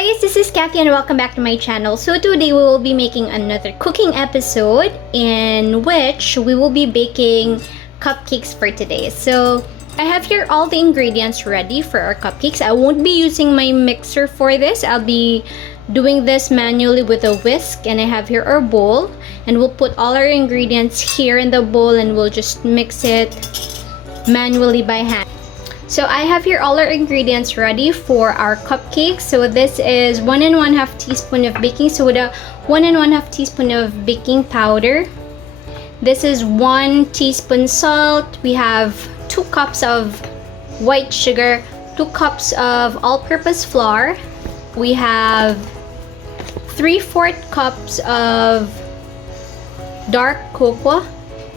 guys, this is Kathy and welcome back to my channel. So today we will be making another cooking episode in which we will be baking cupcakes for today. So I have here all the ingredients ready for our cupcakes. I won't be using my mixer for this. I'll be doing this manually with a whisk, and I have here our bowl, and we'll put all our ingredients here in the bowl and we'll just mix it manually by hand. So I have here all our ingredients ready for our cupcakes. So this is 1 1/2 teaspoon of baking soda, 1 1/2 teaspoon of baking powder. This is 1 teaspoon salt. We have 2 cups of white sugar, 2 cups of all-purpose flour. We have 3/4 cups of dark cocoa.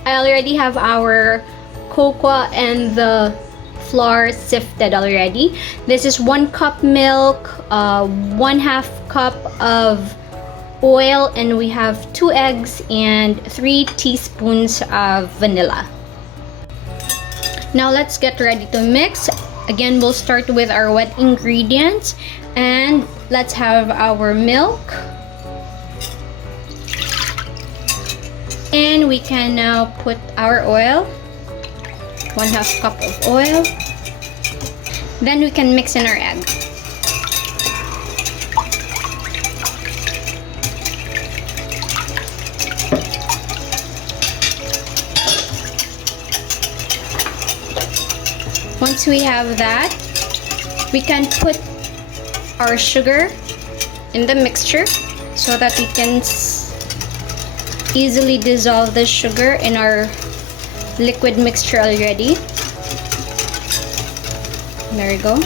I already have our cocoa and the flour sifted already. This is 1 cup milk, 1/2 cup of oil, and we have 2 eggs and 3 teaspoons of vanilla. Now let's get ready to mix. Again, we'll start with our wet ingredients, and let's have our milk. And we can now put our oil, 1/2 cup of oil. Then we can mix in our egg. Once we have that, we can put our sugar in the mixture so that we can easily dissolve the sugar in our liquid mixture already. There we go.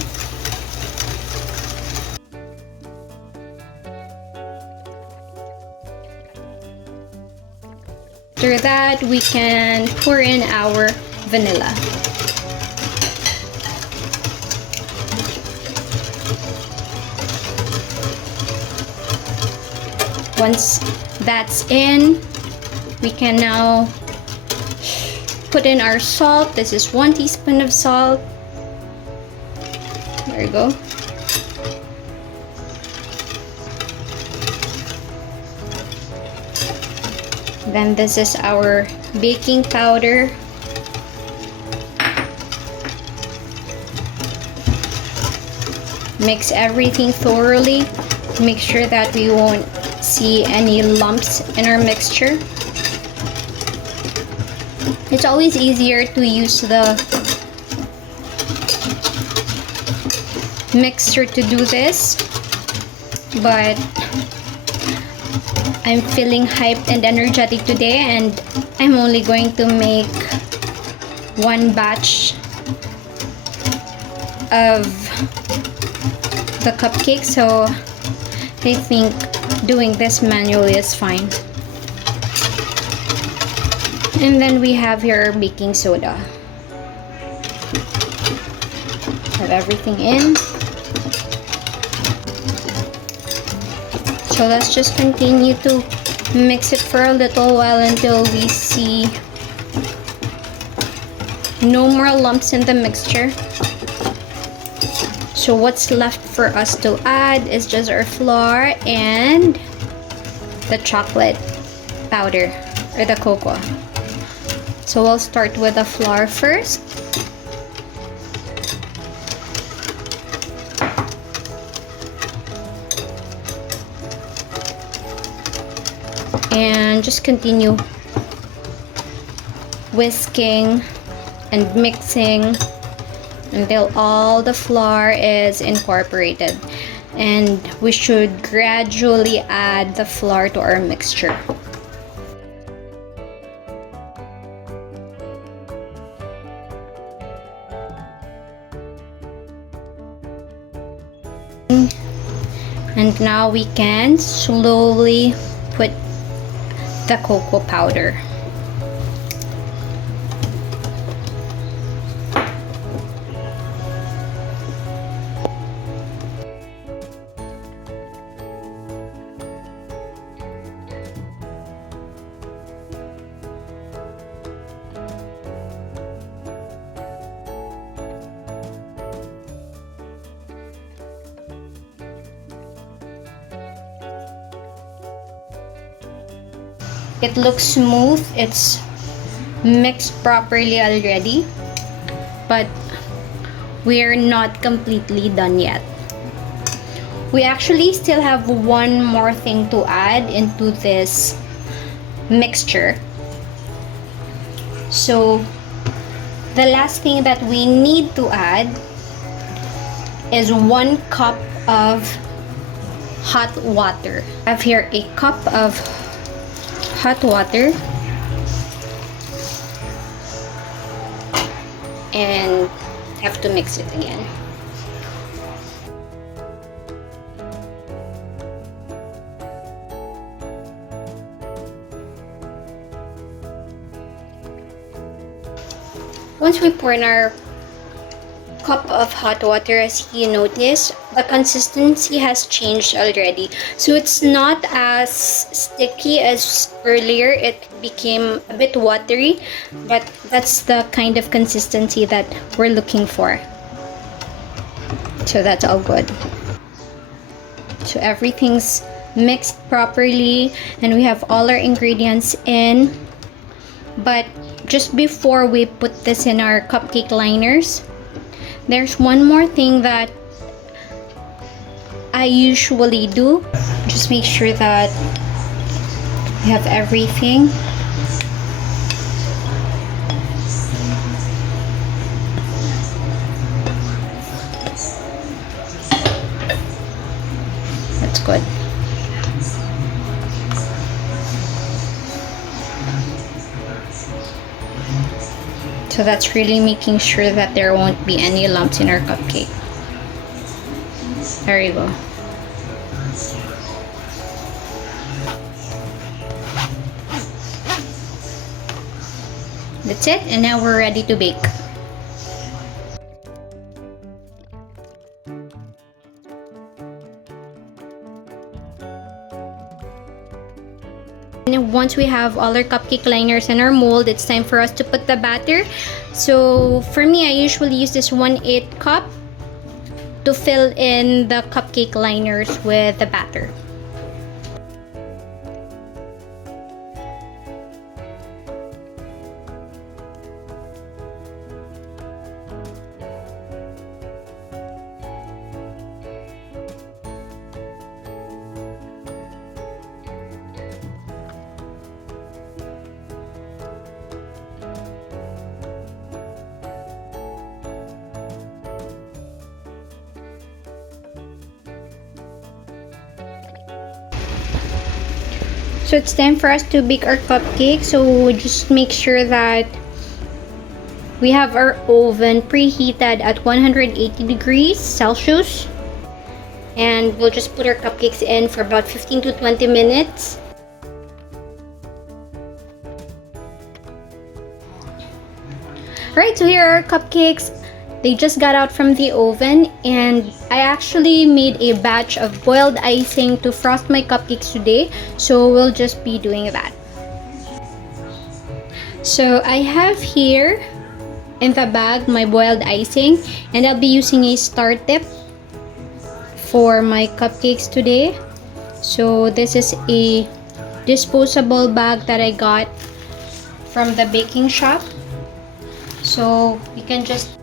After that, we can pour in our vanilla. Once that's in, we can now put in our salt. This is 1 teaspoon of salt. There you go. Then this is our baking powder. Mix everything thoroughly. Make sure that we won't see any lumps in our mixture. It's always easier to use the mixer to do this, but I'm feeling hyped and energetic today, and I'm only going to make 1 batch of the cupcake, so I think doing this manually is fine. And then we have here our baking soda. Have everything in. So let's just continue to mix it for a little while until we see no more lumps in the mixture. So what's left for us to add is just our flour and the chocolate powder or the cocoa. So we'll start with the flour first. And just continue whisking and mixing until all the flour is incorporated, and we should gradually add the flour to our mixture. And now we can slowly put the cocoa powder. It looks smooth. It's mixed properly already, but we're not completely done yet. We actually still have one more thing to add into this mixture. So the last thing that we need to add is 1 cup of hot water. I have here a cup of hot water, and have to mix it again. Once we pour in our cup of hot water, as you notice, the consistency has changed already. So it's not as sticky as earlier. It became a bit watery, but that's the kind of consistency that we're looking for. So that's all good. So everything's mixed properly and we have all our ingredients in. But just before we put this in our cupcake liners, there's one more thing that I usually do. Just make sure that we have everything. That's good. So that's really making sure that there won't be any lumps in our cupcake. There you go. That's it, and now we're ready to bake. And once we have all our cupcake liners in our mold, it's time for us to put the batter. So for me, I usually use this 1/8 cup to fill in the cupcake liners with the batter. So it's time for us to bake our cupcake. So just make sure that we have our oven preheated at 180 degrees Celsius. And we'll just put our cupcakes in for about 15 to 20 minutes. Alright, so here are our cupcakes. They just got out from the oven, and I actually made a batch of boiled icing to frost my cupcakes today, so we'll just be doing that. So I have here in the bag my boiled icing, and I'll be using a star tip for my cupcakes today. So this is a disposable bag that I got from the baking shop. So you can just